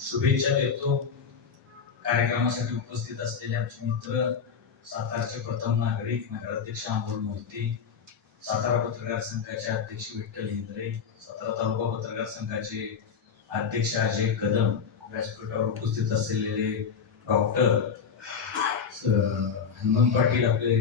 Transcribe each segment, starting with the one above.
शुभेच्छा देतो. कार्यक्रमासाठी उपस्थित असलेले आमचे मित्र, सातारचे प्रथम नागरिक नगराध्यक्ष अमोल मूर्ती, सातारा पत्रकार संघाचे अध्यक्ष विठ्ठल इंद्रे, सातारा तालुका पत्रकार संघाचे अध्यक्ष अजय कदम, व्यासपीठावर उपस्थित असलेले डॉक्टर हनुमंत पाटील, आपले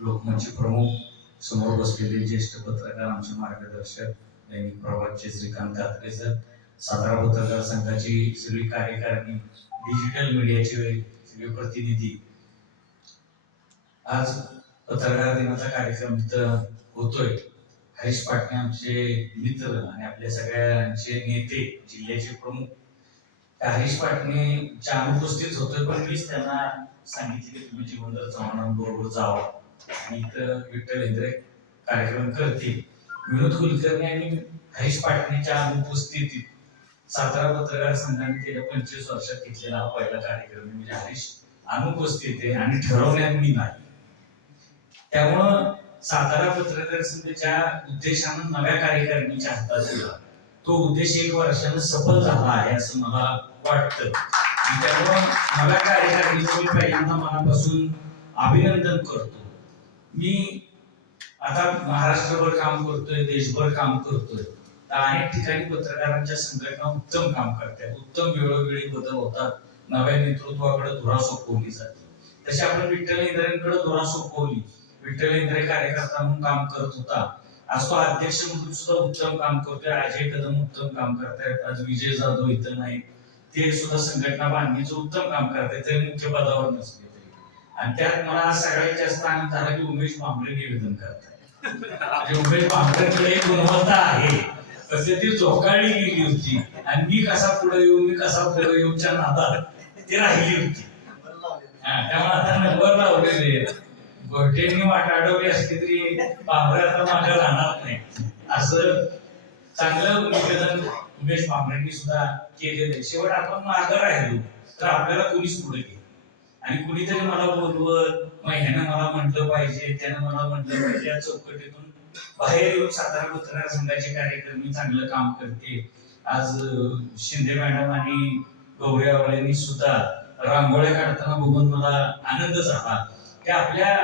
लोकमतचे प्रमुख, समोर बसलेले ज्येष्ठ पत्रकार आमचे मार्गदर्शक दैनिक प्रभातचे श्रीकांत कात्रे सर, सातारा पत्रकार संघाची सगळी कार्यकारिणी, डिजिटल मीडियाचे सगळे प्रतिनिधी, आज पत्रकार दिनाचा कार्यक्रम इथं होतोय. हरीश पाटणे आमचे मित्र आणि आपल्या सगळ्यांचे नेते, जिल्ह्याचे प्रमुख, त्या हरीश पाटणेच्या अनुपस्थित होतोय, पण मीच त्यांना सांगितले की तुम्ही जीवनदर चव्हाणांबरोबर जावा आणि इथं विठ्ठल इंद्रे कार्यक्रम करतील. विनोद कुलकर्णी आणि हरीश पाटणेच्या अनुपस्थितीत सातारा पत्रकार संघाने गेल्या 25 वर्षात घेतलेला हा पहिला कार्यक्रम, म्हणजे हरीश अनुपस्थित आहे आणि ठरवण्यात मी नाही. त्यामुळं सातारा पत्रकार संघ ज्या उद्देशानं नव्या कार्यकारिणीच्या हातात दिला, तो उद्देश 1 वर्षानं सफल झाला आहे असं मला वाटतं. त्यामुळं नव्या कार्यकारिणीचं मी पहिल्यांदा मनापासून अभिनंदन करतो. मी आता महाराष्ट्रभर काम करतोय, देशभर काम करतोय, तर अनेक ठिकाणी पत्रकारांच्या संघटना उत्तम काम करतात, उत्तम वेळोवेळी बदल होतात, नव्या नेतृत्वाकडे धुरा सोपवली जाते. तशी आपण विठ्ठल इंद्रेंकडे धुरा सोपवली. विठ्ठल इंद्रे कार्यकर्ता म्हणून काम करत होता, आज तो अध्यक्ष म्हणून सुद्धा उत्तम काम करतोय. अजय कदम उत्तम काम करतायत, आज विजय जाधव इथं नाही, ते सुद्धा संघटना बांधणीचं उत्तम काम करतायत, ते मुख्य पदावर नसले तरी. आणि त्यात मला सगळ्यात जास्त आनंद झाला की उमेश भांबरे निवेदन करतायत. उमेश भांबरेकडे गुणवत्ता आहे, तर ती झोकाळली गेली होती आणि मी कसा पुढे येऊच्या नादात ती राहिली होती. त्यामुळे आता नंबर लावलेले गोष्टींनी वाट अडवली असली तरी भांबरे आता मागे राहणार नाही, असं चांगलं निवेदन उमेश भांबरेंनी सुद्धा केलेलं आहे. शेवट आपण मागं राहिलो तर आपल्याला कोणीच पुढे गेलं आणि कुणीतरी मला बोलवत, मग ह्यानं मला म्हटलं पाहिजे, त्यानं मला म्हटलं पाहिजे, या चौकटीतून बाहेर येऊन सातारा पत्रकार संघाचे कार्यक्रमी चांगलं काम करते. आज शिंदे मॅडम आणि गौऱ्यावाल्यांनी सुद्धा रांगोळ्या काढताना बघून मला आनंद झाला की आपल्या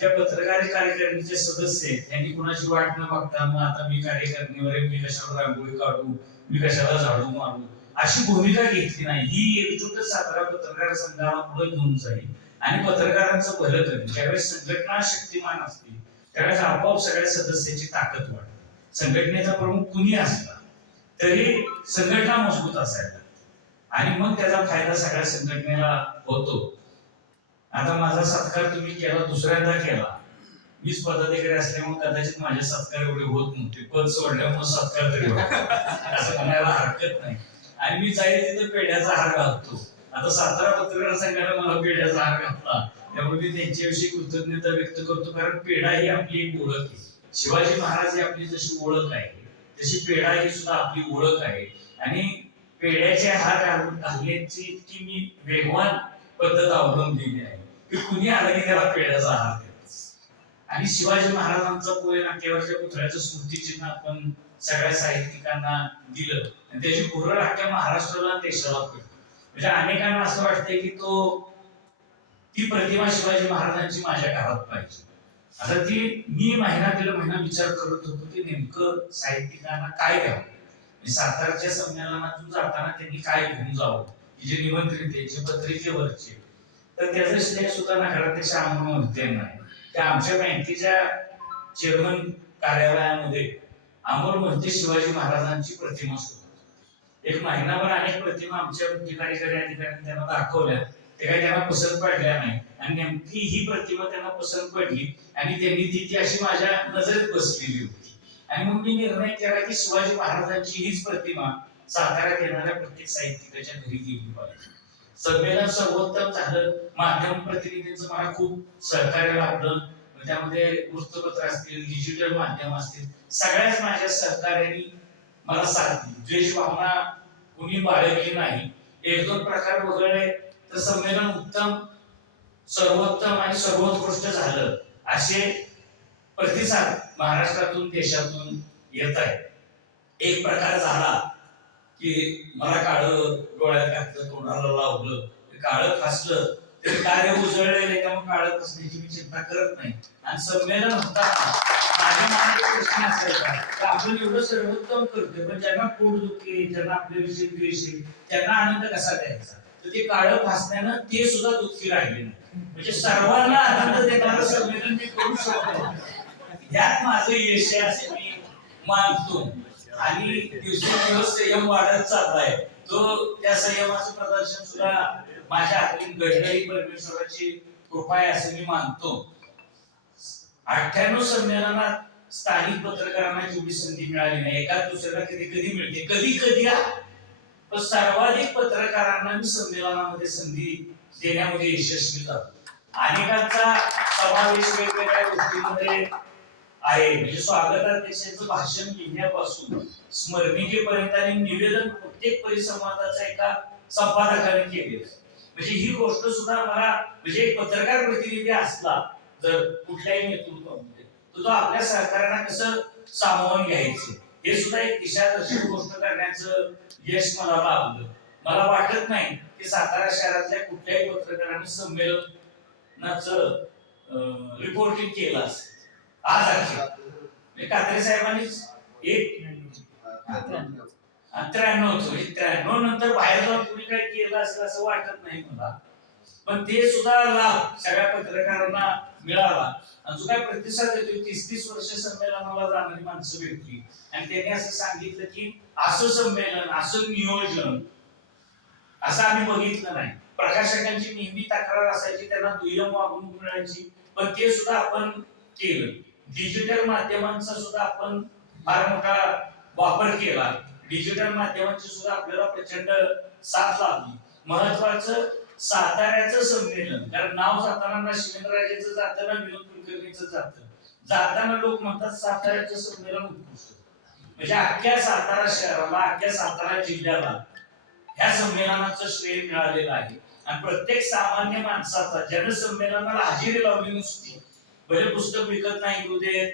ज्या पत्रकारी कार्यकारिणीचे सदस्य आहेत त्यांनी कुणाची वाट न बघता, मग आता मी कार्यकारिणीवर मी कशाला रांगोळी काढू, मी कशाला झाडू मारू, अशी भूमिका घेतली नाही. ही एकजूट सातारा पत्रकार संघाला पुढे घेऊन जाईल आणि पत्रकारांचं भलं करेल. ज्यावेळेस संघटना शक्तिमान असते त्यावेळेस आपोआप सगळ्या सदस्याची ताकद वाढते. संघटनेचा प्रमुख कुणी असला तरी संघटना मजबूत असायला आणि मग त्याचा फायदा सगळ्या संघटनेला होतो. आता माझा सत्कार तुम्ही केला, दुसऱ्यांदा केला, मीच पदाधिकारी असल्यामुळे कदाचित माझे सत्कार एवढे होत नव्हते, पद सोडल्यामुळे सत्कार तरी होता असं म्हणायला हरकत नाही. आणि मी जाईल तिथे पेढ्याचा हार घालतो. आता सातारा पत्रकार संघाने मला पेढ्याचा हार घातला, त्यामुळे मी त्यांच्याविषयी कृतज्ञता व्यक्त करतो, कारण पेढा ही आपली एक ओळख आहे. शिवाजी महाराज ही आपली जशी ओळख आहे तशी पेढा ही सुद्धा आपली ओळख आहे. आणि पेढ्याचे हार घालण्याची इतकी मी वेगवान पद्धत अवलंबलेली आहे की कुणी आलं की त्याला पेढ्याचा हार देतो. आणि शिवाजी महाराजांचा पोहे नाट्यावरच्या पुतळ्याचं स्मृतिचिन्ह आपण सगळ्या साहित्यिकांना दिलं आणि त्याची पुरळ अख्ख्या महाराष्ट्राला देशाला पडली. म्हणजे अनेकांना असं वाटतंय की ती प्रतिमा शिवाजी महाराजांची माझ्या घरात पाहिजे. आता ती मी महिना विचार करत होतो की नेमकं साहित्यिकांना काय द्यावं. सातारच्या संमेलनातून जाताना त्यांनी काय घेऊन जावं, की जे निमंत्रित आहे, जे पत्रिकेवरचे, तर त्याचं श्रेय सुद्धा नगराध्यक्ष अमोल मूर्ती यांना आहे. त्या आमच्या बँकेच्या चेअरमन कार्यालयामध्ये अमोल मूर्ती शिवाजी महाराजांची प्रतिमा सुद्धा. एक महिनाभर अनेक प्रतिमा आमच्या मुख्य कार्यकारी अधिकाऱ्यांनी त्यांना दाखवल्या, ते काही त्यांना पसंत पडल्या नाही आणि नेमकी ही प्रतिमा त्यांना पसंत पडली आणि त्यांनी ती अशी माझ्या नजरेत बसलेली होती. आणि मग मी निर्णय केला की शिवाजी महाराजांची हीच प्रतिमा साताऱ्यात येणाऱ्या प्रत्येक साहित्यिकाच्या घरी गेली पाहिजे. संमेलन सर्वोत्तम झालं. माध्यम प्रतिनिधींचं मला खूप सहकार्य लाभलं. त्यामध्ये वृत्तपत्र असतील, डिजिटल माध्यम असतील, सगळ्याच माझ्या सहकार्याने मला साथ दिली. द्वेष भावना कुणी बाळगली नाही. 1-2 प्रकार वगळले तर संमेलन उत्तम, सर्वोत्तम आणि सर्वोत्कृष्ट झालं असे प्रतिसाद महाराष्ट्रातून, देशातून येत आहे. एक प्रकार झाला की मला काळं डोळ्यात घातलं, तोंडाला लावलं, काळं फासलं तरी कार्य उजळलेलं, त्यामुळे काळं फासण्याची मी चिंता करत नाही. आणि संमेलन होताना माझ्या मनात प्रश्न असायचा की आपण एवढं सर्वोत्तम करतोय, पण ज्यांना पोटदुखी, ज्यांना आपल्याविषयी द्वेष आहे, त्यांना आनंद कसा द्यायचा? तर ते काळं फासण्यानं ते सुद्धा दुःखी राहिले नाही. म्हणजे सर्वांना आनंद देणारं संमेलन मी करू शकतो, यात माझं यश आहे असे मी मानतो. आणि दिवसेंदिवस संयम वाढत चाललाय. तो त्या संयमाचं प्रदर्शन सुद्धा माझ्या हातून घडलंही परमेश्वराची कृपा आहे असं मी मानतो. 98 संमेलनात स्थानिक पत्रकारांना जेवढी संधी मिळाली नाही, एका दुसऱ्याला कधी कधी मिळते, कधी कधी पण सर्वाधिक पत्रकारांना मी संमेलनामध्ये संधी देण्यामध्ये यशस्वी झालो. अनेकांचा समावेश वेगवेगळ्या गोष्टींमध्ये आहे. म्हणजे स्वागताध्यक्षाचं भाषण लिहिण्यापासून स्मरणिकेपर्यंत आणि निवेदन प्रत्येक परिसंवादाचा एका संपादकाने केले. म्हणजे ही गोष्ट सुद्धा मला, म्हणजे एक पत्रकार प्रतिनिधी असला जर कुठल्याही नेतृत्वामध्ये, तो आपल्या सहकार्यांना कसं सामावून घ्यायचं हे सुद्धा एक दिशादर्शक गोष्ट करण्याचं यश मला लाभलं. मला वाटत नाही की सातारा शहरातल्या कुठल्याही पत्रकारांनी संमेलनाचं रिपोर्टिंग केलं असेल आज आखी. कात्रे साहेबांनीच एक 93 नंतर बाहेर जाऊन कुणी काही केलं असेल असं वाटत नाही मला. पण ते सुद्धा लाभ सगळ्या पत्रकारांना मिळाला. आणि जो काय प्रतिसाद देतोय, 30-30 वर्ष संमेलनाला जाणारी माणसं भेटली आणि त्यांनी असं सांगितलं की असं संमेलन, असं नियोजन असं आम्ही बघितलं नाही. प्रकाशकांची नेहमी तक्रार असायची, त्यांना दुय्यम वागणूक मिळायची, पण ते सुद्धा आपण केलं. डिजिटल माध्यमांचा सुद्धा आपण फार मोठा वापर केला. डिजिटल माध्यमांची सुद्धा आपल्याला प्रचंड साथ लाभली. महत्वाचं साताऱ्याचं संमेलन, कारण नाव जाताना ना शिवेंद्रराजेचं जातं ना विनोद कुलकर्णीचं जातं. जाताना लोक म्हणतात साताऱ्याचं संमेलन उत्कृष्ट. म्हणजे अख्ख्या सातारा शहराला, अख्ख्या सातारा जिल्ह्याला ह्या संमेलनाचं श्रेय मिळालेलं आहे. आणि प्रत्येक सामान्य माणसाचा जनसंमेलनाला हजेरी लावली नुसती, भले पुस्तक विकत नाही घेऊ दे,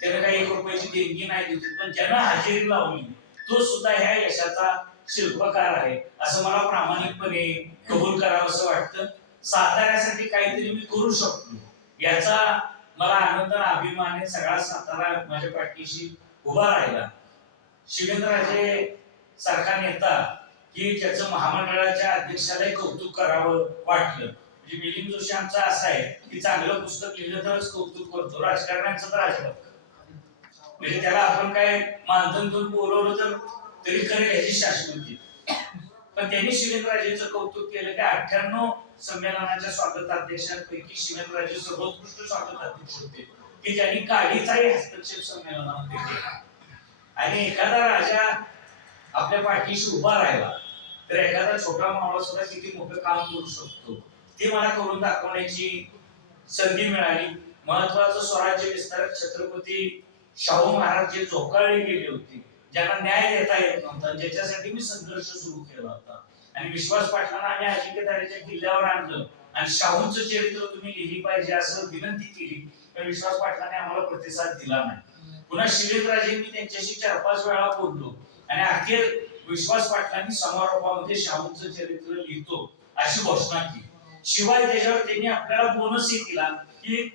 त्याला काही 1 रुपयाची देणगी नाही देऊ, पण ज्यानं हजेरी लावली तो सुद्धा ह्या यशाचा शिल्पकार आहे असं मला प्रामाणिकपणे कबूल करावं असं वाटतं. साताऱ्यासाठी काहीतरी मी करू शकतो याचा मला आनंद आणि अभिमान आहे. सगळा सातारा माझ्या पाठीशी उभा राहिला. शिवेंद्रराजे सारखा नेता की ज्याचं महामंडळाच्या अध्यक्षालाही कौतुक करावं वाटलं. म्हणजे मिलिंद जोशी आमचा असा आहे की चांगलं पुस्तक लिहिलं तरच कौतुक करतो, राजकारण्यांचं तर अजिबात. म्हणजे त्याला आपण काय मानधन देऊन बोलवलं तर तरी करेल याची शाश्वती. पण त्यांनी शिवेंद्रराजेचं कौतुक केलं की 98 संमेलनाच्या स्वागताध्यक्षांपैकी शिवेंद्रराजे सर्वोत्कृष्ट स्वागताध्यक्ष होते की ज्यांनी काडीचाही हस्तक्षेप संमेलनामध्ये केला. आणि एखादा राजा आपल्या पाठीशी उभा राहिला तर एखादा छोटा मावळा सुद्धा किती मोठं काम करू शकतो ते मला करून दाखवण्याची संधी मिळाली. महत्वाचं स्वराज्य विस्तारक छत्रपती शाहू महाराज जे झोकाळले गेले होते, ज्यांना न्याय देता येत नव्हता, ज्याच्यासाठी मी संघर्ष सुरू केला होता. आणि विश्वास पाटलांना आम्ही अजिंक्यतारेच्या किल्ल्यावर आणलं आणि शाहूंचं चरित्र तुम्ही लिहिली पाहिजे असं विनंती केली, पण विश्वास पाटलांनी आम्हाला प्रतिसाद दिला नाही. पुन्हा शिवेंद्रराजेंनी त्यांच्याशी 4-5 वेळा बोललो आणि अखेर विश्वास पाटलांनी समारोपामध्ये शाहूंचं चरित्र लिहितो अशी घोषणा केली. शिवाय त्याच्यावर त्यांनी आपल्याला बोनसही दिला की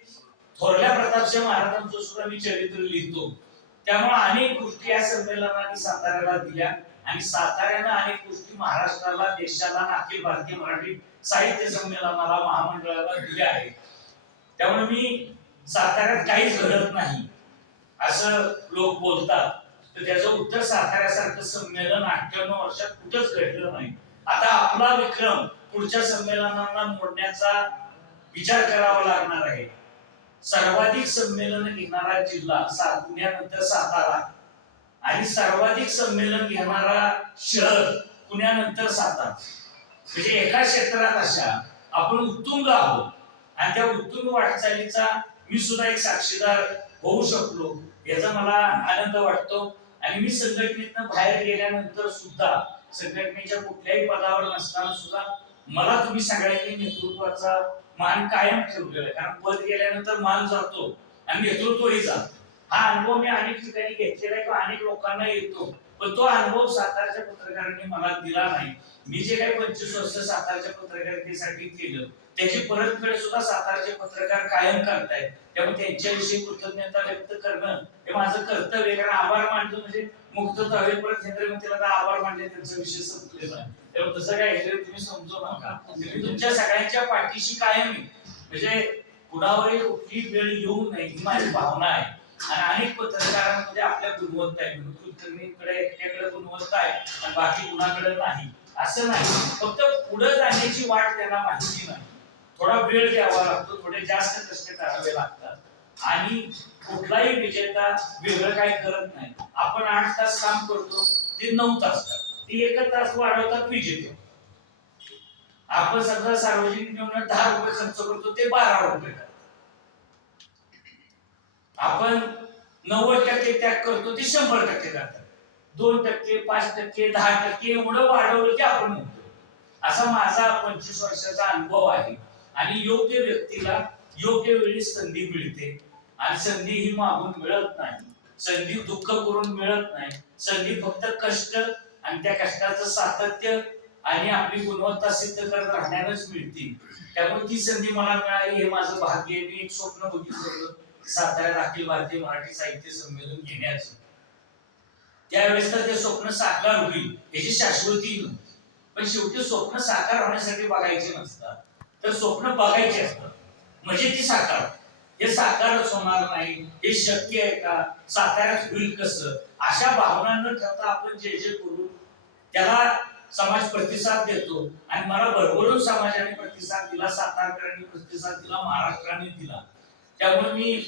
थोरल्या प्रतापसिंह महाराजांचं सुद्धा मी चरित्र लिहितो. त्यामुळे अनेक गोष्टी या संमेलनाने साताऱ्याला दिल्या आणि साताऱ्यानं अनेक गोष्टी महाराष्ट्राला, देशाला, अखिल भारतीय मराठी साहित्य संमेलनाला, महामंडळाला दिल्या आहेत. त्यामुळे मी साताऱ्यात काहीच घडत नाही असं लोक बोलतात, तर त्याचं उत्तर साताऱ्यासारखं संमेलन 98 वर्षात कुठंच घडलं नाही. आता आपला विक्रम पुढच्या संमेलनांना मोडण्याचा विचार करावा लागणार आहे. सर्वाधिक संमेलन घेणारा जिल्हा पुण्यानंतर सातारा आणि सर्वाधिक संमेलन घेणारा शहर पुण्यानंतर सातारा. म्हणजे एका क्षेत्रात अशा आपण उत्तुंग आहोत आणि त्या उत्तुंग वाटचालीचा मी सुद्धा एक साक्षीदार होऊ शकलो याचा मला आनंद वाटतो. आणि मी संघटनेतनं बाहेर गेल्यानंतर सुद्धा, संघटनेच्या कुठल्याही पदावर नसताना सुद्धा मला तुम्ही सगळ्यांनी नेतृत्वाचा मान कायम ठेवलेला आहे. कारण पद गेल्यानंतर मान जातो आणि नेतृत्वही जातो. हा अनुभव मी अनेक ठिकाणी घेतलेला आहे किंवा अनेक लोकांना येतो पण तो अनुभव सातारच्या पत्रकारांनी मला दिला नाही. मी जे काही 25 वर्ष सातारच्या पत्रकारितेसाठी केलं त्याची परतफेड सुद्धा सातारचे पत्रकार कायम करतायत. त्यामुळे त्यांच्याविषयी कृतज्ञता व्यक्त करणं हे माझं कर्तव्य. कारण आभार मानतो म्हणजे मुक्तता होईल, परत त्याला आभार मानले त्यांचा विषय संपलेला आहे. त्यामुळे तसं काय तुम्ही समजू नका. मी तुमच्या सगळ्यांच्या पाठीशी कायम आहे. म्हणजे कुणावरही कुठली वेळ येऊ नये ही माझी भावना आहे. आणि अनेक पत्रकारांमध्ये आपल्या गुणवत्ता आहे. कुलकर्णीकडे एकट्याकडे गुणवत्ता आहे आणि बाकी कुणाकडे नाही असं नाही. फक्त पुढे जाण्याची वाट त्यांना माहिती नाही. थोडा वेळ द्यावा लागतो, थोडे जास्त कष्ट करावे लागतात. आणि कुठलाही विजेता वेगळं काय करत नाही. आपण 8 तास काम करतो, ते 9 तास करतात, ते 1 तास वाढवतात विजेते. आपण सगळं सार्वजनिक निवडणूक 10 रुपये खर्च करतो, ते 12 रुपये करतात. आपण 90% त्याग करतो, ते 100% करतात. 2%, 5%, 10% एवढं वाढवलं की आपण म्हणतो. असा माझा 25 वर्षाचा अनुभव आहे. आणि योग्य व्यक्तीला योग्य वेळी संधी मिळते. आणि संधी ही मागून मिळत नाही. संधी दुःख करून मिळत नाही. संधी फक्त कष्ट आणि त्या कष्टाचं सातत्य आणि आपली गुणवत्ता सिद्ध करत राहण्यानंच मिळते. त्यामुळे ती संधी मला मिळाली हे माझं भाग्य. मी एक स्वप्न बघितलं होतं साताऱ्यात अखिल भारतीय मराठी साहित्य संमेलन घेण्याचं. त्यावेळेस तर ते स्वप्न साकार होईल याची शाश्वती नव्हती. पण शेवटी स्वप्न साकार होण्यासाठी बघायचे नसतात, तर स्वप्न बघायचे असतात म्हणजे ती साकार. हे साकारच होणार नाही, हे शक्य आहे का, साताऱ्यात होईल कसं, अशा भावना न ठेवता आपण जे जे करू त्याला समाज प्रतिसाद देतो. आणि मला भरभरून समाजाने प्रतिसाद दिला, सातारकरांनी प्रतिसाद दिला, महाराष्ट्राने दिला. त्यामुळे मी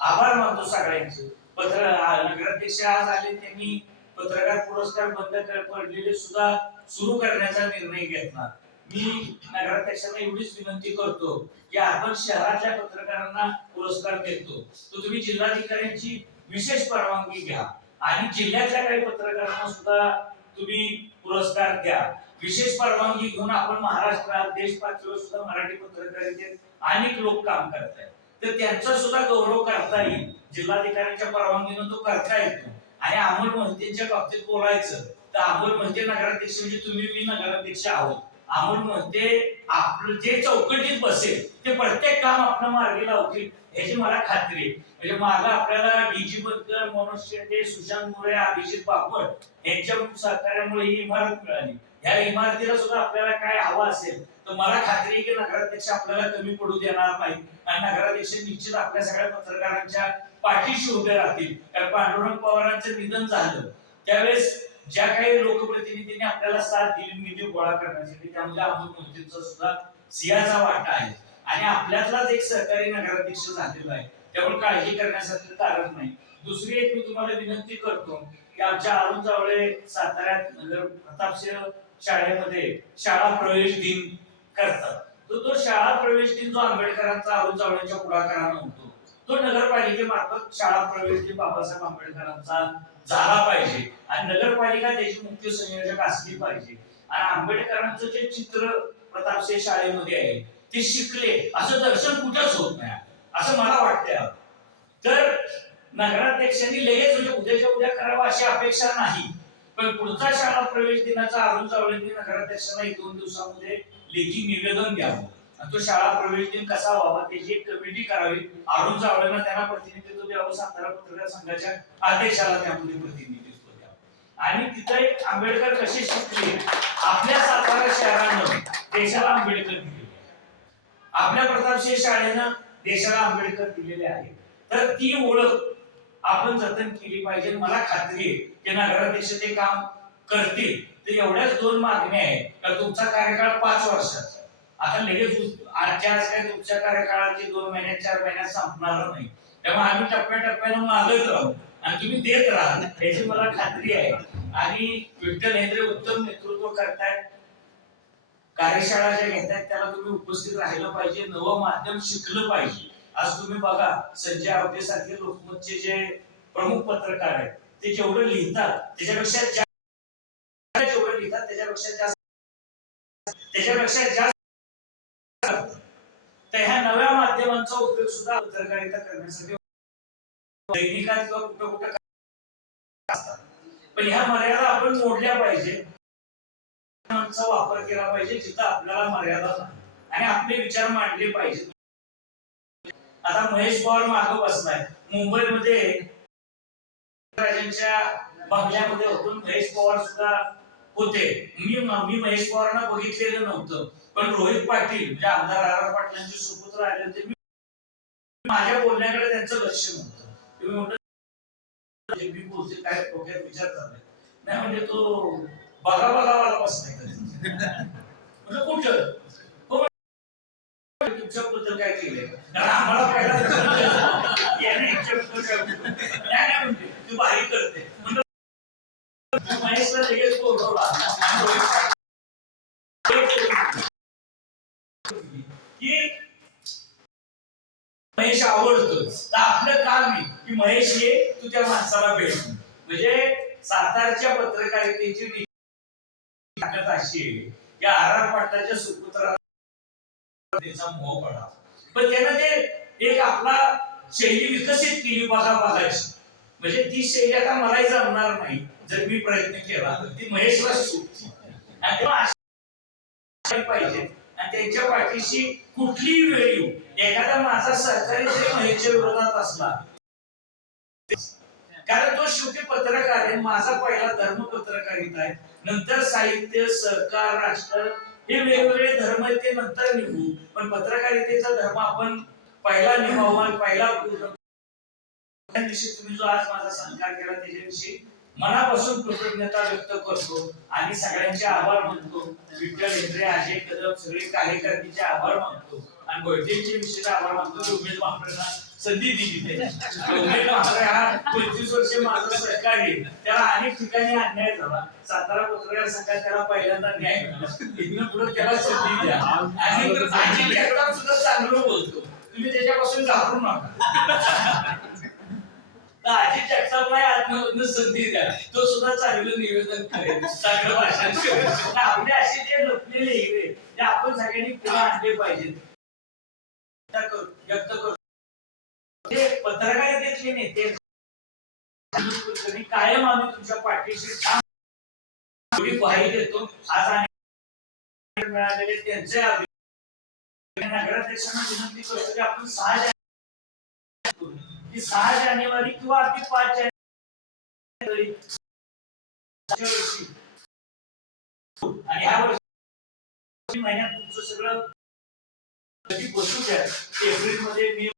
आभार मानतो सगळ्यांचे. नगराध्यक्ष आज आले, त्यांनी पत्रकार पुरस्कार बंद पडलेले सुद्धा सुरू करण्याचा निर्णय घेतला. मी नगराध्यक्षांना एवढीच विनंती करतो की आपण शहरातल्या पत्रकारांना पुरस्कार देतो, तर तुम्ही जिल्हाधिकाऱ्यांची विशेष परवानगी घ्या आणि जिल्ह्यातल्या काही पत्रकारांना सुद्धा तुम्ही पुरस्कार द्या. विशेष परवानगी घेऊन आपण महाराष्ट्रात देश पातळीवर सुद्धा मराठी पत्रकारितेत अनेक लोक काम करतात, तर त्यांचा सुद्धा गौरव करता येईल. जिल्हाधिकाऱ्यांच्या परवानगीने तो करता येतो. आणि अमोल मोहितेंच्या बाबतीत बोलायचं तर अमोल मोहिते नगराध्यक्ष म्हणजे तुम्ही मी नगराध्यक्ष आहोत. अमोल मोहिते आपलं जे चौकटीत बसेल ते प्रत्येक काम आपलं मार्गी लावतील याची मला खात्री आहे. म्हणजे माझा आपल्याला डीजी बद्दल मनोज शेट्टे, सुशांत मोरे, अभिजित बापट यांच्या सहकार्यामुळे ही इमारत मिळाली. या इमारतीला सुद्धा आपल्याला काय हवं असेल तर मला खात्री आहे की नगराध्यक्ष आपल्याला कमी पडू देणार नाही. आणि नगराध्यक्ष निश्चित आपल्या सगळ्या पत्रकारांच्या पाठीशी उभे राहतील. कारण पांडुरंग पवारांचं निधन झालं त्यावेळेस ज्या काही लोकप्रतिनिधींनी आपल्याला साथ दिली निधी गोळा करण्यासाठी, त्यामध्ये अमोल मोहितेंचा सुद्धा सिंहाचा वाटा आहे. आणि आपल्यातलाच एक सहकारी नगराध्यक्ष झालेला आहे. त्यामुळे काळजी करण्यासारखं कारण नाही. दुसरी एक मी तुम्हाला विनंती करतो की आमच्या अरुण जावळे साताऱ्यात नगर प्रतापसिंह शाळेमध्ये शाळा प्रवेश दिन करतात. तो शाळा प्रवेश दिन जो आंबेडकरांचा अरुण जावळेंच्या पुढाकारानं होतो, तो नगरपालिकेमार्फत शाळा प्रवेश दिन बाबासाहेब आंबेडकरांचा झाला पाहिजे. आणि नगरपालिका त्याची मुख्य संयोजक असली पाहिजे. आणि आंबेडकरांचं जे चित्र प्रतापसिंह शाळेमध्ये आहे ते शिकले असं दर्शन कुठंच होत नाही असं मला वाटतंय. तर नगराध्यक्षांनी लगेच म्हणजे उद्याच्या उद्या करावं अशी अपेक्षा नाही. पण पुढचा शाळा प्रवेश दिनाचा अरुण जावळेंनी नगराध्यक्षांना 1-2 दिवसामध्ये लेखी निवेदन द्यावं. आणि तो शाळा प्रवेश दिन कसा व्हावा त्याची एक कमिटी करावी. अरुण जावळेंना त्यांना प्रतिनिधित्व द्यावं, सातारा पत्रकार संघाच्या अध्यक्षाला त्यामध्ये प्रतिनिधित्व द्यावं. आणि तिथे एक आंबेडकर कसे शिकले, आपल्या सातारा शहरानं देशाला आंबेडकर दिले, आपल्या प्रतापसिंह शाळेनं देशाला आंबेडकर दिलेले आहेत. तर ती ओळख आपण जतन केली पाहिजे. मला खात्री आहे की नगराध्यक्ष ते काम करतील. तर एवढ्याच 2 मागण्या आहेत. तर तुमचा कार्यकाळ 5 वर्षाचा, आता लगेच आजच्या आज काय तुमच्या कार्यकाळाची 2 महिन्यात 4 महिन्यात संपणार नाही. त्यामुळे आम्ही टप्प्याटप्प्यानं मागत राहू आणि तुम्ही देत राहा याची मला खात्री आहे. आणि विठ्ठल हेंद्रे उत्तम नेतृत्व करतायत, कार्यशाळा ज्या घेतायत त्याला तुम्ही उपस्थित राहिलं पाहिजे, नवं माध्यम शिकलं पाहिजे. आज तुम्ही बघा संजय आवटे सारखे लोकमतचे जे प्रमुख पत्रकार आहेत ते जेवढं लिहितात त्याच्यापेक्षा जेवढं लिहितात त्याच्यापेक्षा जास्त तर ह्या नव्या माध्यमांचा उपयोग सुद्धा पत्रकारिता करण्यासाठी दैनिकात किंवा कुठं असतात. पण ह्या मर्यादा आपण मोडल्या पाहिजे, वापर केला पाहिजे जिथं आपल्याला मर्यादा नाही आणि आपले विचार मांडले पाहिजे. आता महेश पवार मागे बसलाय मुंबईमध्ये राजांच्या बंगल्यामध्ये होतो. महेश पवार सुद्धा होते. मी महेश पवारांना बघितलेलं नव्हतं, पण रोहित पाटील म्हणजे आमदार आर पाटलांचे सुपुत्र आले होते. माझ्या बोलण्याकडे त्यांचं लक्ष नव्हतं. तुम्ही म्हणतो मी बोलते काय डोक्यात विचार चाललाय नाही, म्हणजे तो बघा बघावाला बसलाय म्हणजे कुठं तुमच्याबद्दल काय केलंय, कारण आम्हाला पहिला म्हणजे तू भारी करते महेशला लगेच बोलवला की महेश आवडतो, तर आपलं काम आहे की महेश ये तू त्या माणसाला भेट. म्हणजे सातारच्या पत्रकारितेची ताकद अशी आहे या आर पाटलाच्या सुपुत्राला त्याचा मोह पडा, पण त्यानं ते एक आपला शैली विकसित केली बघा बघायची. म्हणजे ती शैली आता मलाही जमणार नाही, जर मी प्रयत्न केला तर ती महेशला सुटते आणि तेव्हा पाहिजे. आणि त्यांच्या पाठीशी कुठलीही वेळ येऊ, एखादा माझा सहकारी जरी महेशच्या विरोधात असला, कारण तो शेवटी पत्रकार आहे. माझा पहिला धर्म पत्रकारिता आहे, नंतर साहित्य, सहकार, राजकारण हे वेगवेगळे धर्म आहेत ते नंतर निघू, पण पत्रकारितेचा धर्म आपण पहिला निभावा, पहिला पूर्ण. तुम्ही जो आज माझा सत्कार केला त्याच्याविषयी मनापासून कृतज्ञता व्यक्त करतो आणि सगळ्यांचे आभार मानतो. विठ्ठल हेंद्रे, अजय कदम, सगळे कार्यकर्त्यांचे आभार मानतो आणि गोयटेंच्या विषयीचा आभार मानतो. उमेश भांबरेंना संधी दिली. उमेश भांबरे हा 25 वर्ष माझा सहकारी, त्याला अनेक ठिकाणी अन्याय झाला. सातारा पत्रकार संघात त्याला पहिल्यांदा न्याय मिळाला, इथनं पुढे त्याला संधी द्या. आणि अजय जगताप सुद्धा चांगलं बोलतो, तुम्ही त्याच्यापासून घाबरू नका. अजित जगतापला आत्मधून संधी द्या, तो सुद्धा चांगलं निवेदन करेल, चांगलं भाषण करेल. आपले असे जे लपलेले हिरे ते आपण सगळ्यांनी पुढे आणले पाहिजेत. व्यक्त करतो ते पत्रकारितेतले नेते कायम आम्ही तुमच्या पाठीशी ठाम ग्वाही देतो. आज मिळालेले त्यांचे नगराध्यक्षांना विनंती करतो की आपण 6 जानेवारी किंवा अगदी 5 जानेवारी आणि ह्या वर्षी महिन्यात तुमचं सगळं बसू द्या. एप्रिल मध्ये मी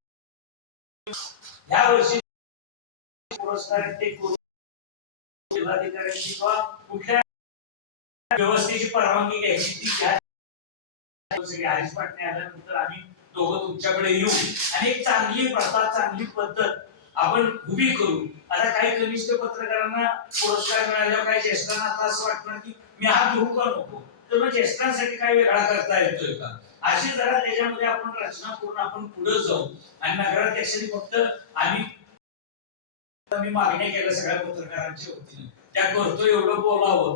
ह्या वर्षी पुरस्कार ते करू जिल्हाधिकाऱ्यांची किंवा कुठल्या व्यवस्थेची परवानगी घ्यायची ती घ्या. हरीश पाटणे आल्यानंतर आम्ही दोघं तुमच्याकडे येऊ आणि एक चांगली प्रथा, चांगली पद्धत आपण उभी करू. आता काही कनिष्ठ पत्रकारांना पुरस्कार मिळाल्यावर काही ज्येष्ठांना आता असं वाटणार की मी हा घेऊ का नको, तर मग ज्येष्ठांसाठी काय वेगळा करता येतोय का, अशी जरा त्याच्यामध्ये आपण रचना करून आपण पुढे जाऊ. आणि नगराध्यक्षांनी फक्त आम्ही मागण्या केल्या सगळ्या पत्रकारांच्या वतीने, त्या करतो एवढं बोलावं.